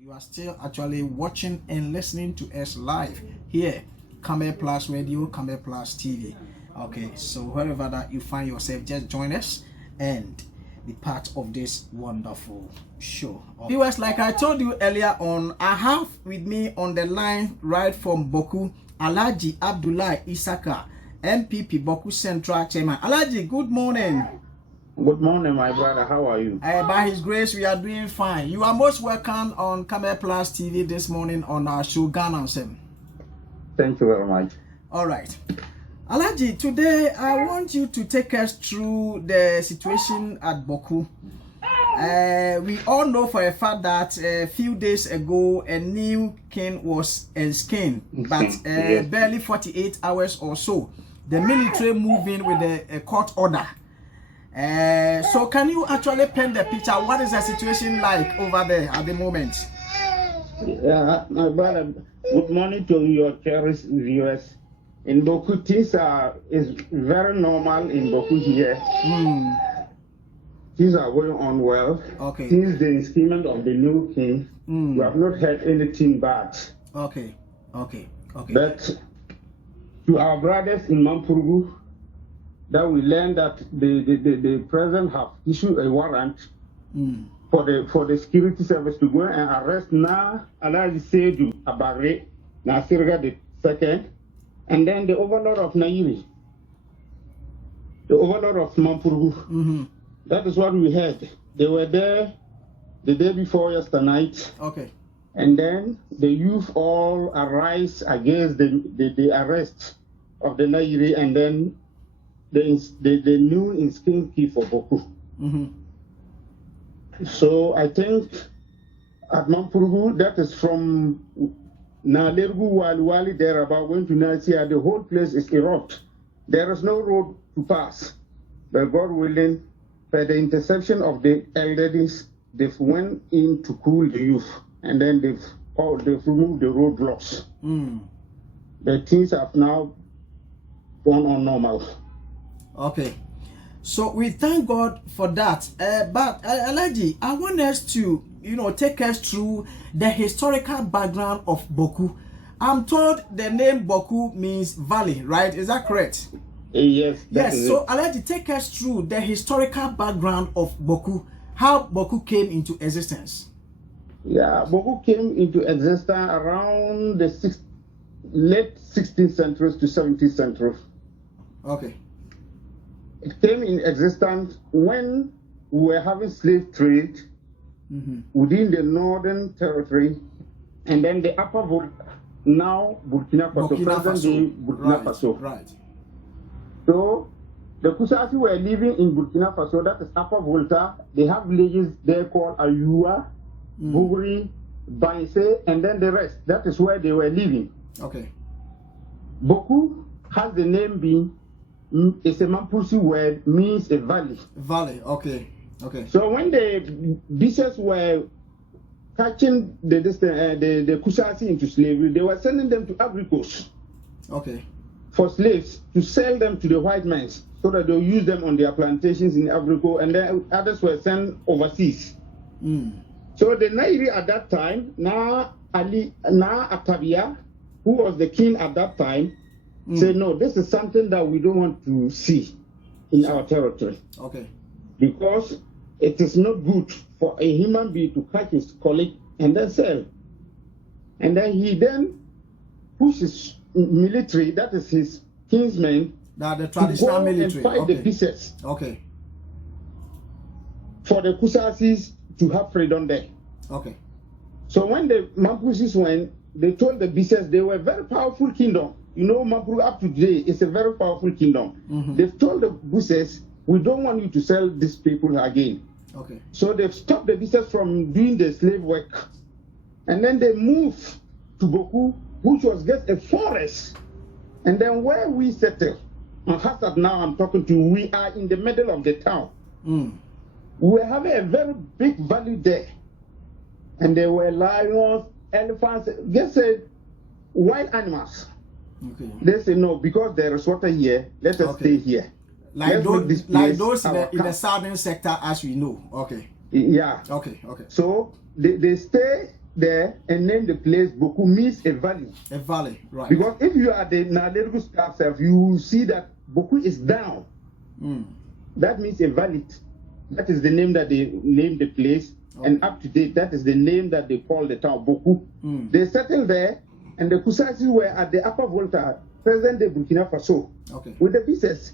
You are still actually watching and listening to us live here, Camel Plus Radio, Camel Plus TV. Okay, so wherever that you find yourself, just join us and be part of this wonderful show. Viewers, like I told you earlier on, I have with me on the line right from Bawku, Alhaji Abdulai Issaka, NPP Bawku Central Chairman. Alhaji, good morning. Good morning, my brother. How are you? By His grace, we are doing fine. You are most welcome on Camel Plus TV this morning on our show, Ghana. Thank you very much. All right. Alhaji, today I want you to take us through the situation at Bawku. We all know for a fact that a few days ago, a new king was ensconced, but Yes. barely 48 hours or so, the military moved in with a court order. So can you actually paint the picture? What is the situation like over there at the moment? Yeah, my brother, good morning to your cherished viewers. In Bawku, things is very normal in Bawku here. Things are going on well. Okay. Since the installment of the new king, we have not heard anything bad. Okay. But to our brothers in Mampurgu, that we learned that the president have issued a warrant for the security service to go and arrest Na Alhaji Seydou Abare Nasirga II, and then the overlord of Nairi, the overlord of Mampurgu. That is what we heard. They were there the day before yesterday night. Okay. And then the youth all arise against the arrest of the Nairi, and then the new instinct key for Bawku. So I think at Mampurgu, that is from Nalergu Wali there about going to Nasia, the whole place is erupt. There is no road to pass. But God willing, by the interception of the elders, they've went in to cool the youth, and then they've removed the roadblocks. The things have now gone on normal. Okay, so we thank God for that. But Alhaji, I want us to, take us through the historical background of Bawku. I'm told the name Bawku means valley, right? Is that correct? Yes. Yes. So Alhaji, take us through the historical background of Bawku, how Bawku came into existence. Yeah, Bawku came into existence around the late 16th century to 17th century. Okay. It came in existence when we were having slave trade within the northern territory, and then the upper Volta, now Burkina Faso, Burkina Faso. Right. So the Kusasi were living in Burkina Faso, that is upper Volta. They have villages there called Ayua, Bugri, Bainse, and then the rest. That is where they were living. Okay. Bawku has the name being, it's a Mampursi word, means a valley. Valley, okay. So when the bishops were catching the Kusasi into slavery, they were sending them to Africos. Okay. For slaves to sell them to the white men so that they'll use them on their plantations in Africa, and then others were sent overseas. So the Nairi at that time, Na Atabia, who was the king at that time, said, no, this is something that we don't want to see in our territory. Okay. Because it is not good for a human being to catch his colleague and then sell. And then he then pushes military, that is his kinsmen, the traditional military, and fight the pieces. Okay. For the Kusasis to have freedom there. Okay. So when the Mampusis went, they told the Bisses they were a very powerful kingdom. Mampuru up to today is a very powerful kingdom. They've told the Bisses, we don't want you to sell these people again. Okay. So they've stopped the Bisses from doing the slave work. And then they moved to Bawku, which was just a forest. And then where we settled, and Hassad now I'm talking to, we are in the middle of the town. We were having a very big valley there. And there were lions, elephants, just wild animals. Okay. They say, no, because there is water here, let us stay here. Like those in the southern sector, as we know. Okay. Yeah. Okay. So they stay there and name the place Bawku means a valley. A valley, right. Because if you are the Nalerigu staff self, you will see that Bawku is down. That means a valley. That is the name that they named the place. And up to date, that is the name that they call the town, Bawku. They settled there, and the Kusasi were at the Upper Volta, present-day Burkina Faso, with the Bisses.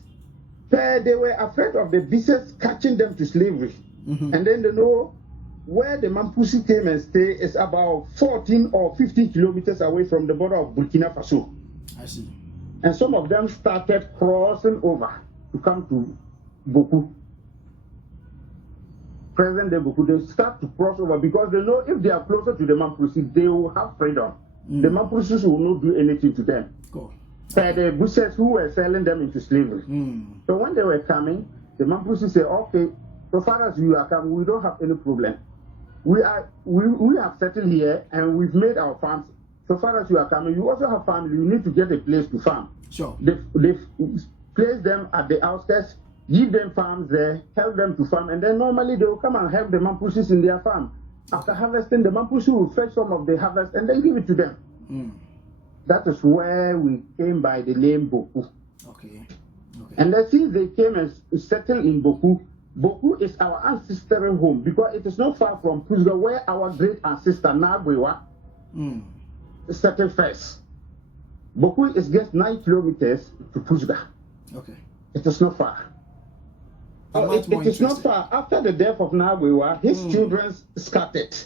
They were afraid of the Bisses catching them to slavery. And then they know where the Mampusi came and stay is about 14 or 15 kilometers away from the border of Burkina Faso. I see. And some of them started crossing over to come to Bawku. Present-day Bawku, they start to cross over because they know if they are closer to the Mampusi, they will have freedom. The Mampusis will not do anything to them. The Bushes who were selling them into slavery. So when they were coming, the Mampusis said, okay, so far as you are coming, we don't have any problem. We have settled here and we've made our farms. So far as you are coming, you also have family. You need to get a place to farm. Sure. They place them at the outskirts, give them farms there, help them to farm, and then normally they will come and help the Mampusis in their farm. After harvesting, the Mampusi will fetch some of the harvest and then give it to them. That is where we came by the name Bawku. And then since they came and settled in Bawku, Bawku is our ancestral home because it is not far from Pusga, where our great ancestor Nagwewa settled first. Bawku is just 9 kilometers to Pusga. It is not far. It is not far. After the death of Nagwewa, his children scattered.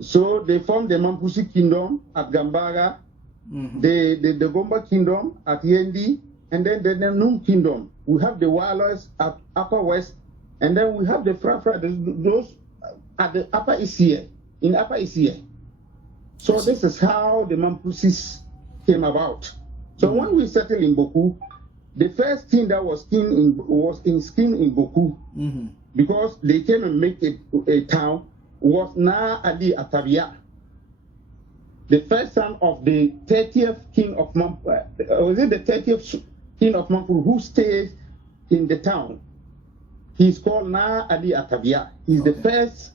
So they formed the Mampusi kingdom at Gambaga, the Gomba kingdom at Yendi, and then the Num kingdom. We have the Walos at Upper West, and then we have the Frafra, those at the Upper Isia, in Upper Isia. So this is how the Mampusis came about. So when we settled in Bawku, the first thing that was in Bawku, because they came and make a town, was Na Ali Atabia, the first son of the 30th king of Mampur. Was it the 30th king of Mampur who stays in the town? He's called Na Ali Atabia. He's the first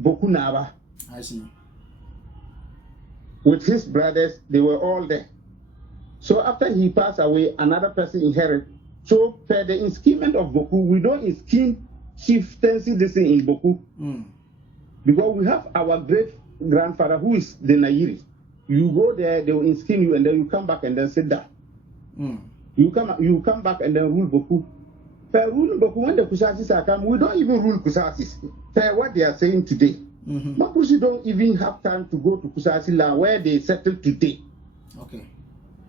Bawku Naba. I see. With his brothers, they were all there. So after he passed away, another person inherited. So per the instrument of Bawku, we don't scheme chieftaincy this thing in Bawku. Because we have our great grandfather who is the Nairi. You go there, they will inskin you, and then you come back and then sit down. You come back and then rule Bawku. Per rule Bawku, when the Kusasis are coming, we don't even rule Kusasis. Per what they are saying today. Mampusi don't even have time to go to Kusasi land where they settle today.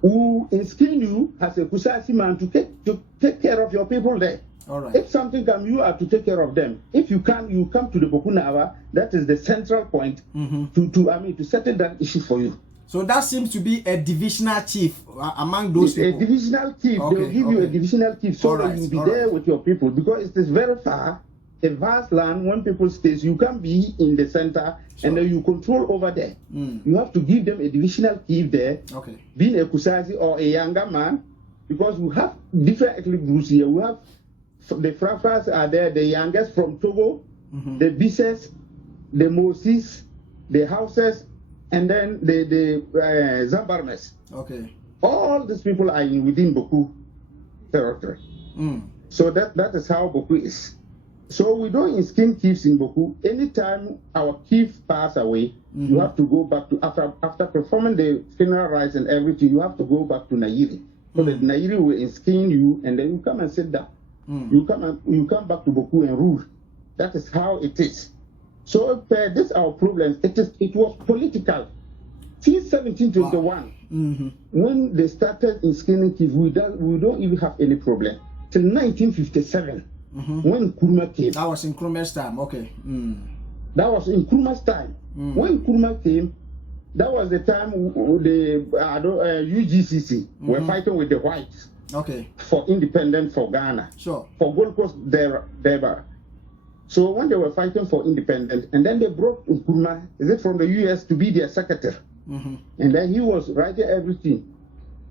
Who inskin you as a Kusasi man to take care of your people there. If something comes, you are to take care of them. If you can't, you come to the Bawku Naba. That is the central point to settle that issue for you. So that seems to be a divisional chief among those people. A divisional chief. They will give you a divisional chief so that you will be there with your people, because it is very far, a vast land. When people stay, you can't be in the center and then you control over there. You have to give them a divisional chief there. Being a Kusasi or a younger man, because we have different ethnic groups here. We have the Frafras are there, the youngest from Togo, the Bisses, the Moses, the Houses, and then the Zambarmes. All these people are within Bawku territory. So that is how Bawku is. So we don't inskin chiefs in Bawku. Anytime our chief pass away, you have to go back to, after performing the funeral rites and everything, you have to go back to Nairi. So the Nairi will inskin you, and then you come and sit down. You come back to Bawku and rule. That is how it is. So this is our problem. It was political. Since 1721, when they started inskinning chiefs, we don't even have any problem. Till 1957, when Nkrumah came. That was in Nkrumah's time. That was in Nkrumah's time. When Nkrumah came, that was the time the UGCC were fighting with the whites. For independence for Ghana. For Gold Coast, Deba. So when they were fighting for independence, and then they brought Nkrumah, is it from the US, to be their secretary. And then he was writing everything.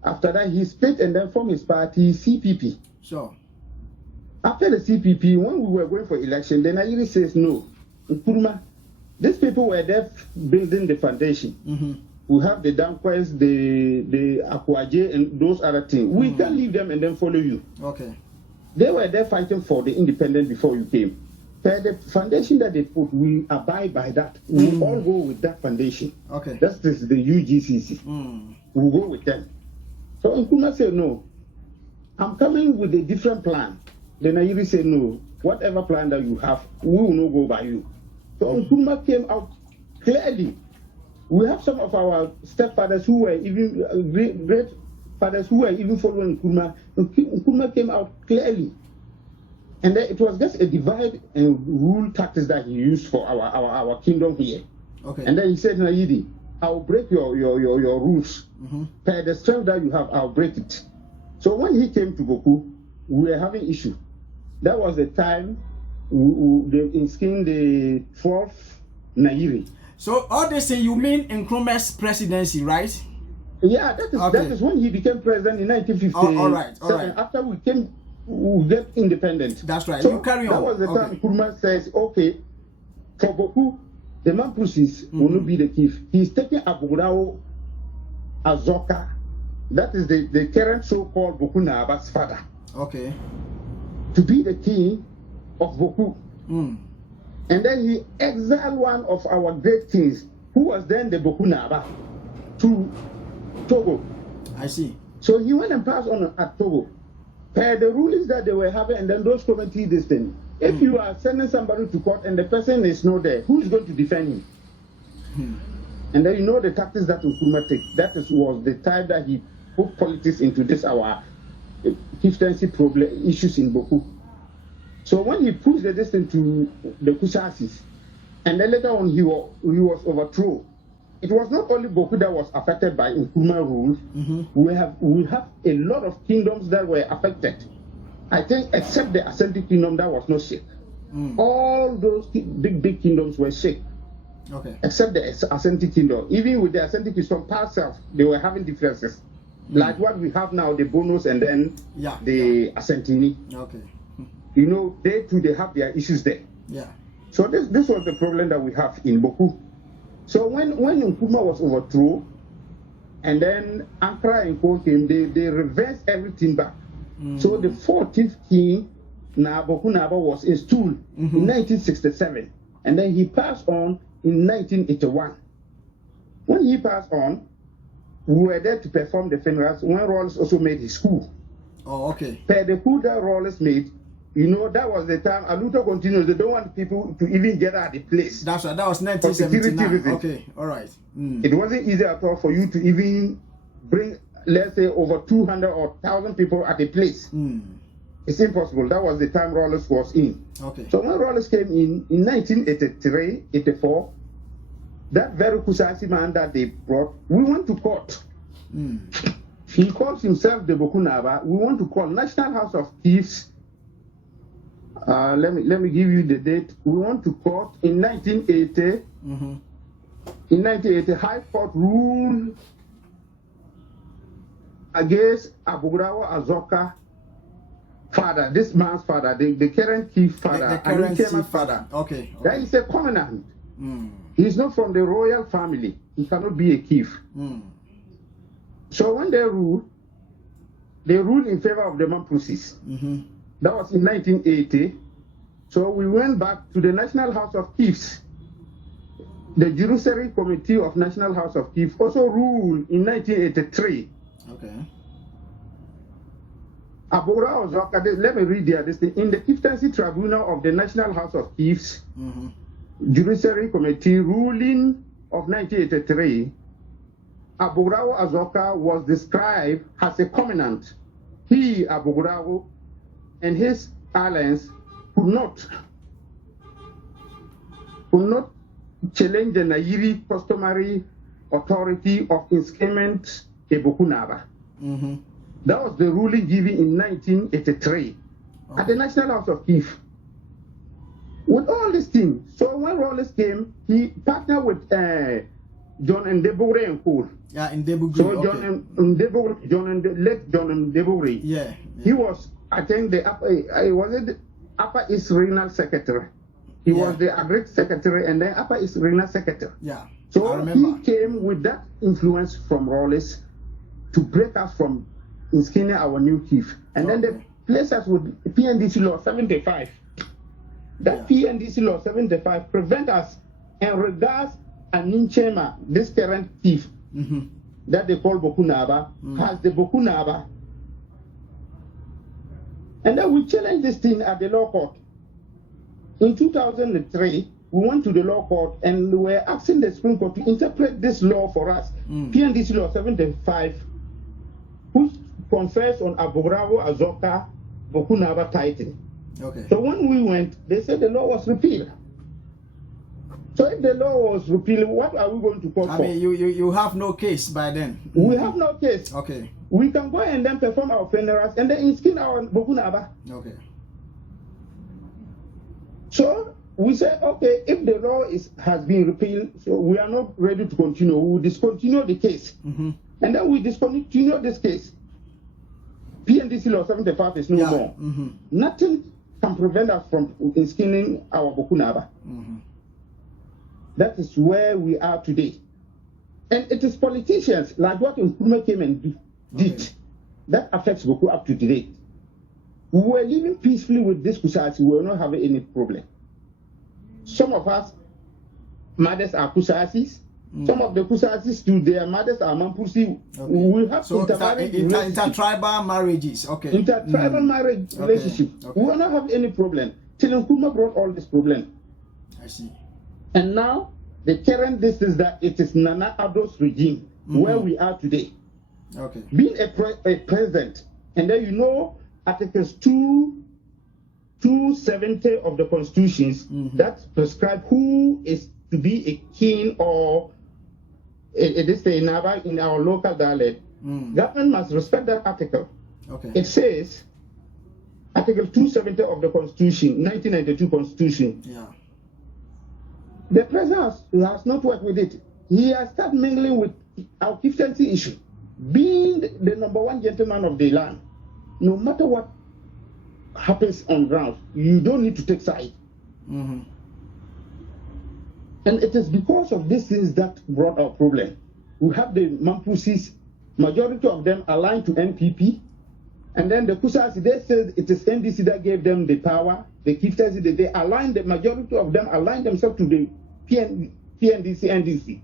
After that, he split and then formed his party, CPP. After the CPP, when we were going for election, then Nairi says, no, Nkrumah, these people were there building the foundation. We have the Danquest, the Akwaje, and those other things. We can leave them and then follow you. Okay. They were there fighting for the independence before you came. But the foundation that they put, we abide by that. We all go with that foundation. Okay. That's the UGCC. We go with them. So Nkrumah said, no, I'm coming with a different plan. The Nairi said, no, whatever plan that you have, we will not go by you. So Nkrumah came out clearly. We have some of our stepfathers who were even great fathers who were even following Nkrumah. Nkrumah came out clearly. And then it was just a divide and rule tactics that he used for our kingdom here. Okay. And then he said, Naidi, I'll break your rules. Per the strength that you have, I'll break it. So when he came to Bawku, we were having issue. That was the time they skinned the 12th Nairi. So all this thing you mean Nkrumah's presidency, right? Yeah, that is when he became president in 1950. All right. After we get independent. That's right. So you carry on. That was the time Nkrumah says, okay, for Bawku, the Mampusis will not be the chief. He's taking Abugurao Azoka. That is the current so-called Bawku Naaba's father. Okay. To be the king of Bawku. And then he exiled one of our great kings, who was then the Bawku Naaba, to Togo. I see. So he went and passed on at Togo. Per the rulings that they were having, and then those committees, this thing. If you are sending somebody to court and the person is not there, who is going to defend him? And then you know the tactics that Nkrumah took. That was the time that he put politics into this our chieftaincy problem issues in Bawku. So when he pushed the distance to the Kusasis, and then later on he was overthrown. It was not only Bawku that was affected by Nkrumah rule. We have a lot of kingdoms that were affected. I think except the Asante kingdom that was not sick. All those big kingdoms were sick. Okay. Except the Asante kingdom. Even with the Asante kingdom past self, they were having differences. Like what we have now, the Bonos and then the Asantini. Okay. You know, they too, they have their issues there. Yeah. So this was the problem that we have in Bawku. So when Nkrumah was overthrown, and then Ankara and Co came, they reversed everything back. So the 14th king, Bawku Naaba, was installed in 1967, and then he passed on in 1981. When he passed on, we were there to perform the funerals when Rawls also made his coup. Oh, okay. Per the coup that Rawls made, you know, that was the time Aluto continues. They don't want people to even get out of the place. That's right. That was 1979. Okay, all right. It wasn't easy at all for you to even bring, let's say, over 200 or 1,000 people at a place. It's impossible. That was the time Rawls was in. Okay. So when Rawls came in 1983, 84, that very Kusasi man that they brought, we went to court. He calls himself the Bawku Naaba. We want to call National House of Chiefs. Let me give you the date. We want to court in 1980. In 1980, High Court ruled against Abugurao Azoka father, this man's father, the current chief father. The current chief father. Okay. That is a covenant. He's not from the royal family. He cannot be a chief. So when they ruled in favor of the Mampusis. That was in 1980. So we went back to the National House of Chiefs. The Judiciary Committee of National House of Chiefs also ruled in 1983. Okay. Abugurao Azoka, let me read there. This thing. In the Chieftaincy Tribunal of the National House of Chiefs, Judiciary Committee ruling of 1983, Abugurao Azoka was described as a covenant. He, Abugurao, and his alliance could not challenge the Nairi customary authority of inscription in Bawku Naaba. That was the ruling given in 1983 at the National House of Chiefs. With all these things, so when Rawls came, he partnered with John Ndebore and Co. Yeah, Ndebugri. So John Ndebore. Yeah. He was, I think, the upper East Regional Secretary He was the Agri secretary, and then Upper is regional secretary. Yeah. So he came with that influence from Rawlings to break us from inskinning our new chief. And then they placed us with PNDC law 75. That PNDC law 75 prevent us and regards Aninchema, this current chief that they call Bawku Naba, has the Bawku Naba. And then we challenged this thing at the law court. In 2003, we went to the law court and we were asking the Supreme Court to interpret this law for us. PNDC law 75, which confers on Abogravo Azoka Bawku Naba title. Okay. So when we went, they said the law was repealed. So if the law was repealed, what are we going to court for? I mean, you have no case by then. We have no case. Okay. We can go and then perform our funerals and then inskin our Bawku Naba. Okay. So we said, okay, if the law has been repealed, so we are not ready to continue. We will discontinue the case. And then we discontinue this case. PNDC law 75 is no more. Nothing can prevent us from inskinning our Bawku Naba. That is where we are today. And it is politicians like what Nkrumah came and did that affects Bawku up to today. We were living peacefully with this Kusasi. We were not having any problem. Some of us, mothers are Kusasis. Some of the Kusasis, to their mothers are Mampursi. We have intertribal marriages. Okay. Intertribal marriage relationship. We will not have any problem. Till Nkrumah brought all this problem. I see. And now, the current this is that it is Nana Addo's regime where we are today. Okay. Being a president, and then you know Articles 270 of the constitutions that prescribe who is to be a king or in our local dialect. Government must respect that article. Okay. It says, Article 270 of the Constitution, 1992 Constitution. Yeah. The president has not worked with it. He has started mingling with our chieftaincy issue. Being the number one gentleman of the land, no matter what happens on ground, you don't need to take side. And it is because of these things that brought our problem. We have the Mampusis, majority of them aligned to NPP, and then the Kusasi, they said it is NDC that gave them the power. The chieftaincy, they aligned, the majority of them aligned themselves to the PNDC, NDC.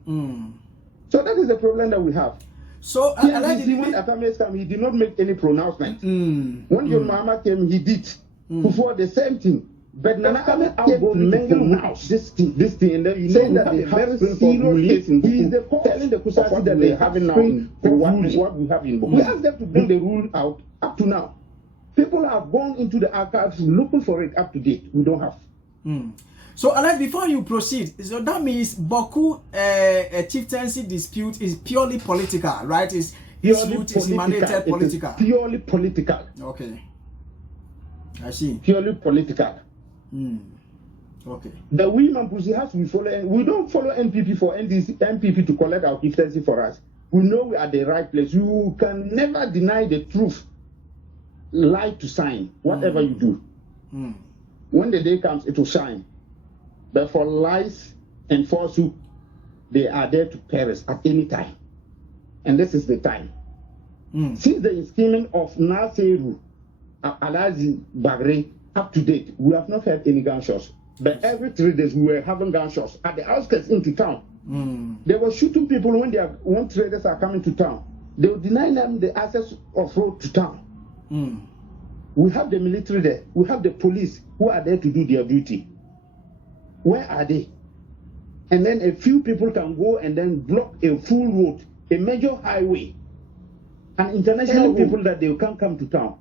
So that is the problem that we have. So PNDC, when Atames came, he did not make any pronouncement. When your mama came, he did. Before the same thing. But Nana Ame came to mingle now this thing, and then you know that they have very serious case in Bawku. He is the telling the Kusasi that they have now what we have in Bawku. We asked them to bring the rule out up to now. People have gone into the archives looking for it up to date. We don't have. So, Alhaji, before you proceed, so that means Bawku chieftaincy dispute is purely political, right? It's emanated political. It is purely political. Okay. I see. Purely political. Okay. The we Mampusi has to be following. We don't follow NPP for NPP to collect our chieftaincy for us. We know we are at the right place. You can never deny the truth. Lie to shine, whatever you do. When the day comes, it will shine. But for lies and falsehood, they are there to perish at any time. And this is the time. Since the scheming of Nasiru, Alhaji Bagre, up to date, we have not had any gunshots. But every 3 days, we were having gunshots at the outskirts into town. They were shooting people when traders are coming to town. They will deny them the access of road to town. We have the military there. We have the police who are there to do their duty. Where are they? And then a few people can go and then block a full road, a major highway. And international people that they can't come to town.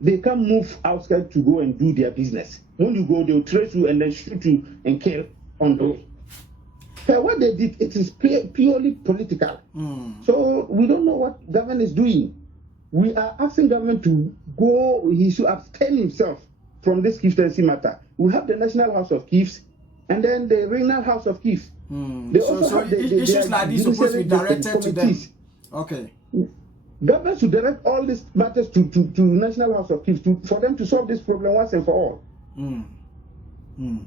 They can't move outside to go and do their business. When you go, they'll trace you and then shoot you and kill on the way. So what they did, it is purely political. So we don't know what government is doing. We are asking government to go, he should abstain himself from this chieftaincy matter. We have the National House of Chiefs and then the Regional House of Chiefs. They also have issues like this supposed to be directed to them. Okay. Government should direct all these matters to National House of Chiefs for them to solve this problem once and for all.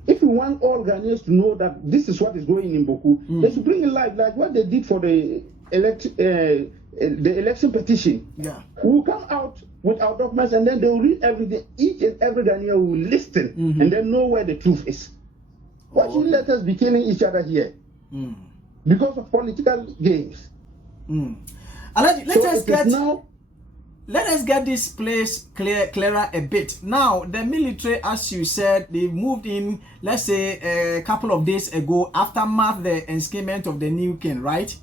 If we want all Ghanaians to know that this is what is going in Bawku, they should bring it live, like what they did for the election petition. Yeah. We'll come out with our documents and then they'll read everything. Each and every Ghanaian will listen and then know where the truth is. Why should let us be killing each other here? Because of political games. Alhaji, let us get this place clearer a bit. Now, the military, as you said, they moved in, let's say, a couple of days ago, aftermath the enslavement of the new king, right?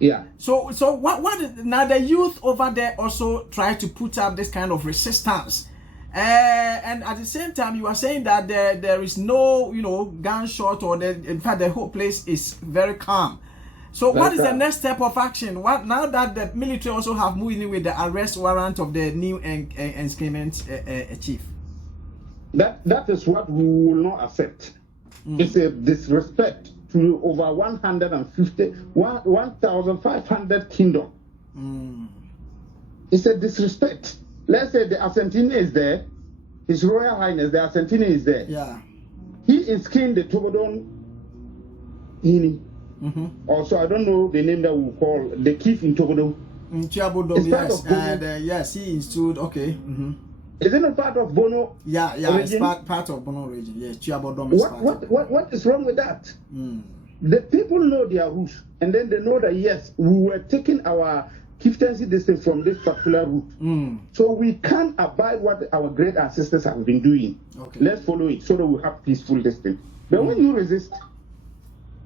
Yeah. So what now the youth over there also try to put up this kind of resistance. And at the same time, you are saying that there is no, gunshot, or in fact, the whole place is very calm. So what is the next step of action? What now that the military also have moved in with the arrest warrant of the new enslavement chief? That is what we will not accept. It's a disrespect to over 1,500 kingdom. It's a disrespect. Let's say the Asantini is there, His Royal Highness, the Asantini is there. Yeah. He is king the Tobodon Hini. Also, I don't know the name that we call the chief in Togodo. Chiabodom, yes. Yes, he installed, okay. Is it not part of Bono? Yeah, it's part of Bono region. Yes, Chiabodom is what is wrong with that? The people know their roots, and then they know that, yes, we were taking our chieftaincy distance from this particular route. So we can't abide what our great ancestors have been doing. Okay. Let's follow it so that we have peaceful distance. But when you resist,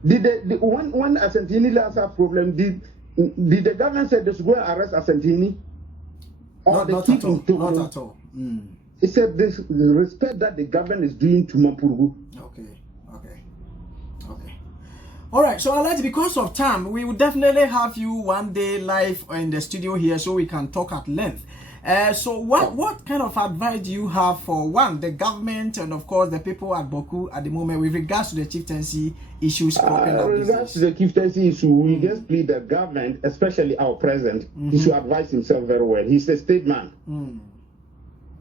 when Asantini last had problem, did the government say they should go and arrest Asantini? Or not at all. It said this respect that the government is doing to Mampurgu. Okay. All right. So Alhaji, because of time, we will definitely have you one day live in the studio here so we can talk at length. So what kind of advice do you have for the government and of course the people at Bawku at the moment with regards to the chieftaincy issues? With regards to the chieftaincy issue, we just plead the government, especially our president, he should advise himself very well. He's a statesman.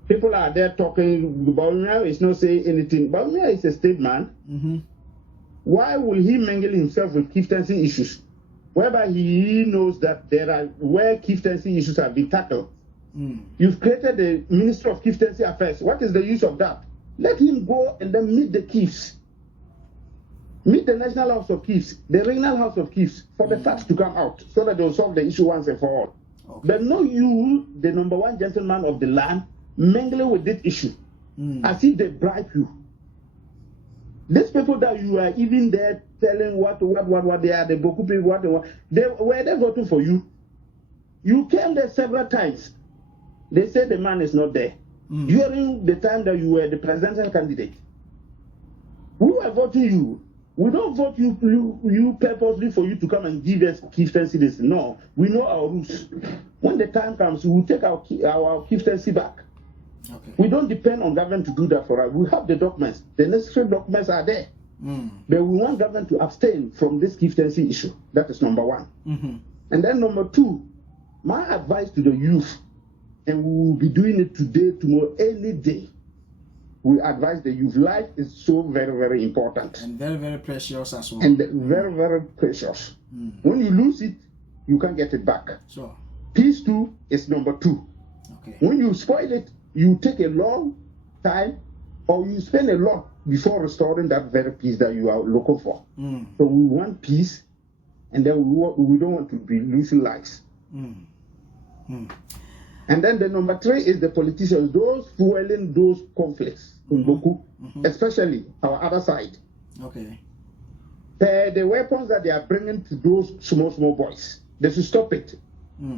People are there talking. Bawumia is not saying anything. Bawumia is a statesman. Why will he mingle himself with chieftaincy issues, whereby he knows that there are where chieftaincy issues have been tackled? You've created the Minister of Chieftaincy Affairs. What is the use of that? Let him go and then meet the chiefs. Meet the National House of Chiefs, the Regional House of Chiefs, for the facts to come out so that they'll solve the issue once and for all. Okay. But no, you, the number one gentleman of the land, mingling with this issue as if they bribe you. These people that you are even there telling what they are, the Bawku people, what they want, they voting for you. You came there several times. They said the man is not there. During the time that you were the presidential candidate, we were voting you. We don't vote you purposely for you to come and give us chieftaincy. No, we know our rules. When the time comes, we will take our chieftaincy back. Okay. We don't depend on government to do that for us. We have the documents. The necessary documents are there. But we want government to abstain from this chieftaincy issue. That is number one. And then number two, my advice to the youth, and we will be doing it today, tomorrow, any day. We advise the youth. Life is so very, very important. And very, very precious as well. And very, very precious. When you lose it, you can't get it back. Sure. Peace too is number two. Okay. When you spoil it, you take a long time, or you spend a lot before restoring that very peace that you are looking for. So we want peace, and then we don't want to be losing lives. And then the number three is the politicians, those fueling those conflicts in Bawku, especially our other side. Okay. The weapons that they are bringing to those small boys, they should stop it.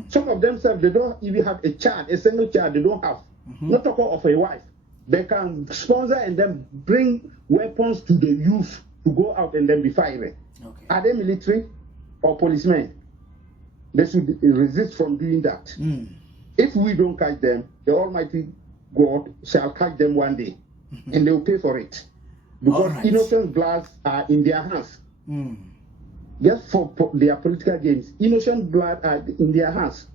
Some of them say they don't even have a child, a single child they don't have. Not talking of a wife. They can sponsor and then bring weapons to the youth to go out and then be firing. Okay. Are they military or policemen? They should resist from doing that. If we don't catch them, the Almighty God shall catch them one day, and they will pay for it. Because innocent bloods are in their hands. Just for their political games. Innocent blood are in their hands.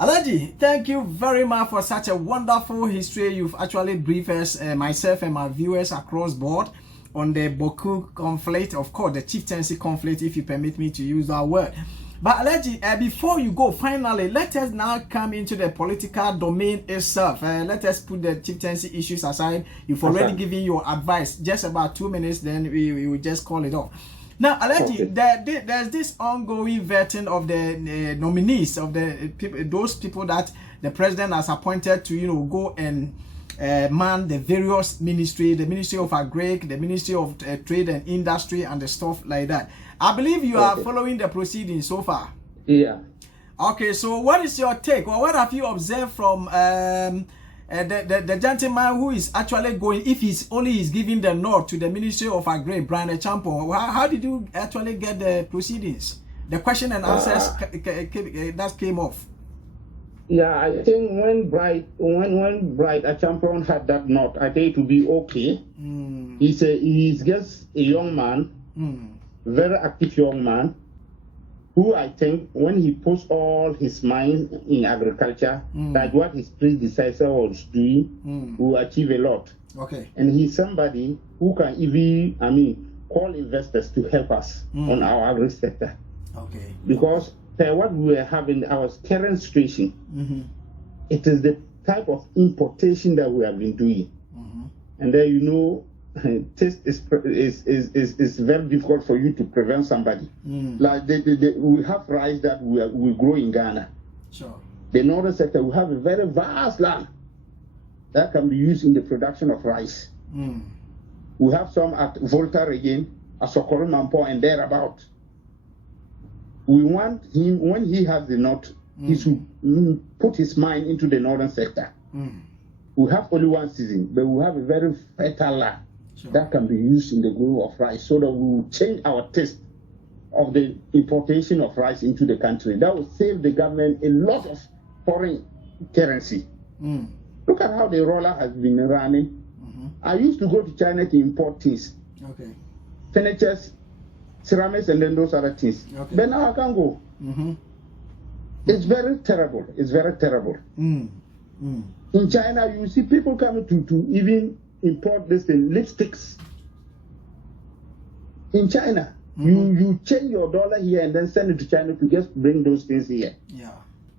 Alhaji, thank you very much for such a wonderful history. You've actually briefed us, myself and my viewers across board, on the Bawku conflict, of course, the chieftaincy conflict, if you permit me to use that word. But Alhaji, before you go, finally, let us now come into the political domain itself. Let us put the chieftaincy issues aside. You've already given your advice. Just about 2 minutes, then we will just call it off. Now, Alhaji, there's this ongoing vetting of the nominees of the people, those people that the president has appointed to, go and man the various ministry, the Ministry of Agri, the Ministry of Trade and Industry, and the stuff like that. I believe you are following the proceedings so far. Yeah. Okay, so what is your take, or what have you observed from the gentleman who is actually going, if he's giving the nod to the Ministry of Agri, Brian Champo? How did you actually get the proceedings? The question and answers that came off. Yeah, I think when Bright Champion had that nod, I think it would be okay. He's just a young man, very active young man, who I think when he puts all his mind in agriculture, like what his predecessor was doing, will achieve a lot. Okay. And he's somebody who can even, call investors to help us on our agri sector. Okay. Because what we are having, our current situation, it is the type of importation that we have been doing. And then, taste is very difficult for you to prevent somebody. Like we have rice that we grow in Ghana. Sure. The northern sector, we have a very vast land that can be used in the production of rice. We have some at Volta region, at Sokoro Mampo and thereabout. We want him, when he has the nut, he should put his mind into the northern sector. We have only one season, but we have a very fertile land that can be used in the growth of rice, so that we will change our taste of the importation of rice into the country. That will save the government a lot of foreign currency. Look at how the roller has been running. I used to go to China to import things. Okay. Furnitures, ceramics, and then those other things. Okay. But now I can't go. It's very terrible. It's very terrible. In China, you see people coming to even import this thing, lipsticks. In China, you change your dollar here and then send it to China to just bring those things here. Yeah.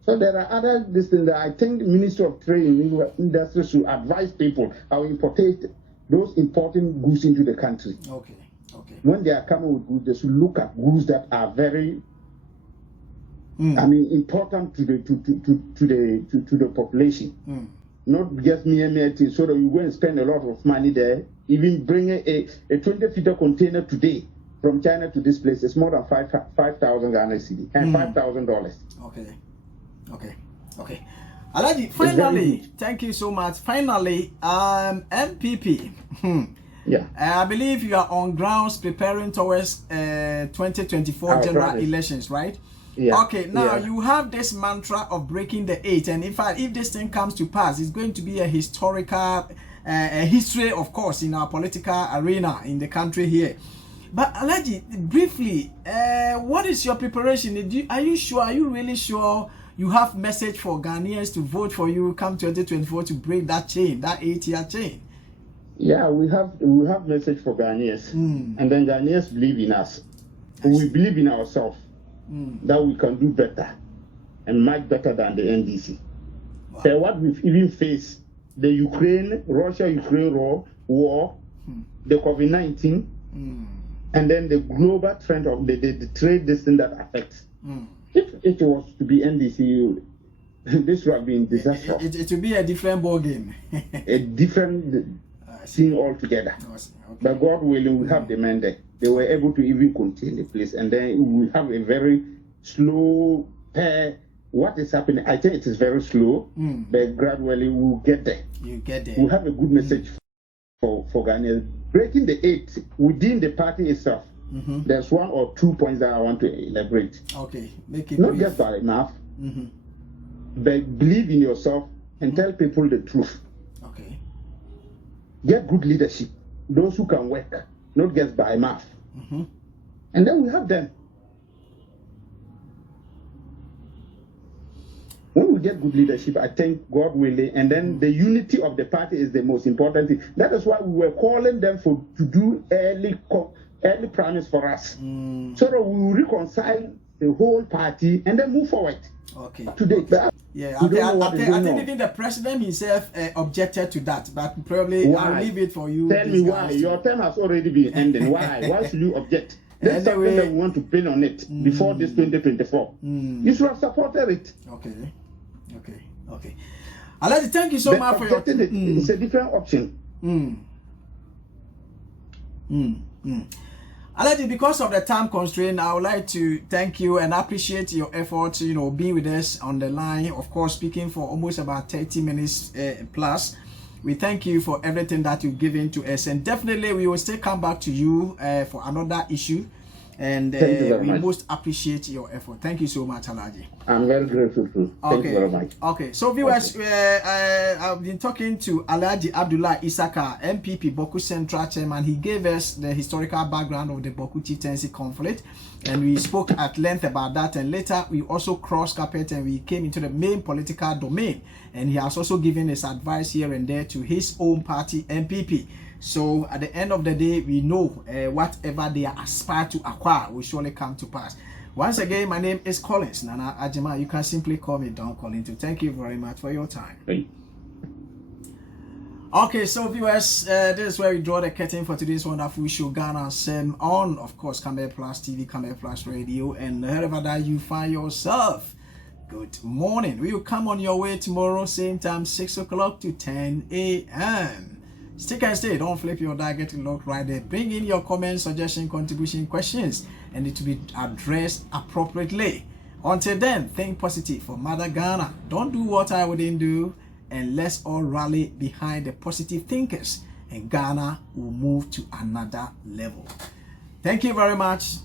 So there are other things that I think the Ministry of Trade and Industry should advise people how to import those importing goods into the country. Okay. Okay. When they are coming with goods, they should look at goods that are very, important to the population. Not just mere things, so that you go and spend a lot of money there. Even bringing a 20-feet container today from China to this place is more than 5,000 Ghana cedi and $5,000. Okay. Alhaji, finally, thank you so much. Finally, NPP. Yeah. I believe you are on grounds preparing towards 2024 general elections, right? Yeah. Okay, now you have this mantra of breaking the 8, and in fact, if this thing comes to pass, it's going to be a historical history, of course, in our political arena in the country here. But Alhaji, briefly, what is your preparation? Are you sure? Are you really sure you have message for Ghanaians to vote for you come 2024 to break that chain, that 8-year chain? Yeah, we have message for Ghanaians, and then Ghanaians believe in us. We believe in ourselves. That we can do better and much better than the NDC. Wow. So what we've even faced, the Russia-Ukraine war, the COVID-19, and then the global trend of the trade distance that affects. If it was to be NDC, this would have been disastrous. It would be a different ball game. A different scene altogether. Okay. But God willing, we have the mandate. They were able to even contain the place, and then we have a very slow pair. What is happening? I think it is very slow, but gradually we'll get there. You get there. We have a good message for Ghana. Breaking the 8 within the party itself. There's 1 or 2 points that I want to elaborate. Okay, make it not brief. just by mouth, but believe in yourself and tell people the truth. Okay. Get good leadership. Those who can work, not just by mouth. And then we have them. When we get good leadership, I think God willing, and then the unity of the party is the most important thing. That is why we were calling them to do early primaries for us, so that we will reconcile the whole party and then move forward. Okay. Today, yeah, I think even the president himself objected to that, but probably why? I'll leave it for you. Tell me why. Your term has already been ended. Why? Why should you object? There's something that we want to pin on it before this 2024. You should have supported it. Okay. Alhaji, thank you so much for your. It's a different option. Alhaji, because of the time constraint, I would like to thank you and appreciate your efforts, being with us on the line, of course, speaking for almost about 30 minutes plus. We thank you for everything that you've given to us, and definitely we will still come back to you for another issue, and we most appreciate your effort. Thank you so much, Alhaji. I'm very grateful too. Thank you very much. Okay, so viewers, I've been talking to Alhaji Abdulai Issaka, NPP Bawku Central Chairman. He gave us the historical background of the Bawku chieftaincy conflict, and we spoke at length about that, and later we also crossed carpet and we came into the main political domain, and he has also given his advice here and there to his own party, NPP. So at the end of the day, we know whatever they aspire to acquire will surely come to pass. Once again, my name is Collins Nana Ajima. You can simply call me Don Collins. Thank you very much for your time. Hey. Okay, so viewers, this is where we draw the curtain for today's wonderful show, Ghana Sam, on, of course, Camel Plus TV, Camel Plus Radio, and wherever that you find yourself. Good morning. We will come on your way tomorrow, same time, 6 o'clock to 10 a.m. Stick and stay. Don't flip your dial. Get it locked right there. Bring in your comments, suggestions, contribution, questions, and it will be addressed appropriately. Until then, think positive for Mother Ghana. Don't do what I wouldn't do, and let's all rally behind the positive thinkers, and Ghana will move to another level. Thank you very much.